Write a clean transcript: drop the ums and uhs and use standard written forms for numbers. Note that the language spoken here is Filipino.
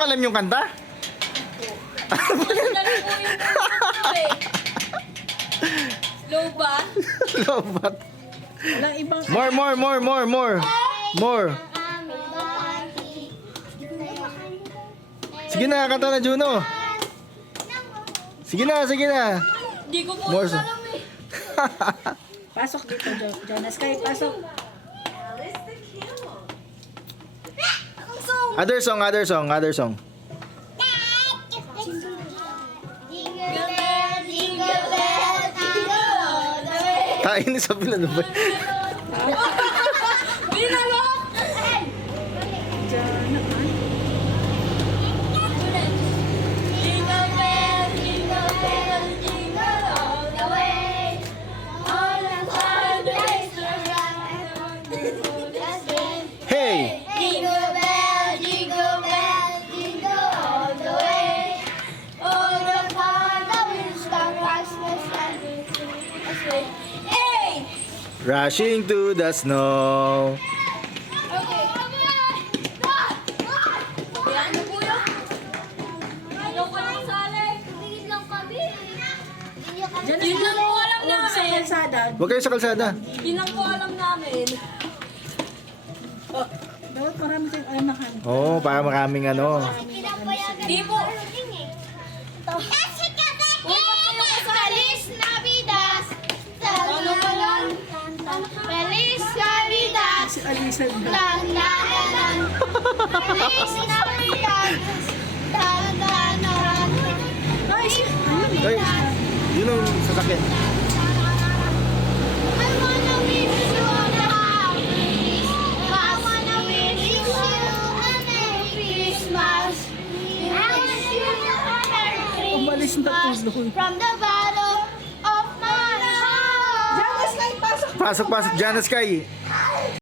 nyo alam yung kanta? Lobat. Lobat. Walang ibang... More. Sige na, kanta na, Juno. Sige na. Hindi ko po More alam song. eh. Pasok dito, Jonas. Kay, pasok. Other song. Jingle bell, jingle bell, jingle all the way. Kain ni Sabi na ba? Binalot! Jana, Jingle bell, jingle bell, jingle all the way. All the fun days around Hey! Jingle bell, jingle bell, jingle all the way. All the fun that we start Christmas and Hey! Rushing to the snow. Okay. Yan na po yun. Ano ko lang sali? Tingin lang kami. Jonas, Yun lang po alam huwag sa namin. kalsada. Huwag kayo sa kalsada. Yun lang po alam namin. Dapat marami tayong alamahan. Oo, para maraming ano. Di po. Feliz Navidad. Feliz Navidad. Si Alisa na. Lan, lan, lan. Feliz Navidad. Lan, lan, lan. Ay, ayun. Ay, yun ang sasakyan. I wanna wish you a happy Christmas. I wanna wish you a Merry Christmas. I wish you a Merry Umalis na Christmas tulog. from the bottom of my heart. Jonas, kay, pasok. Pasok, Janice Sky.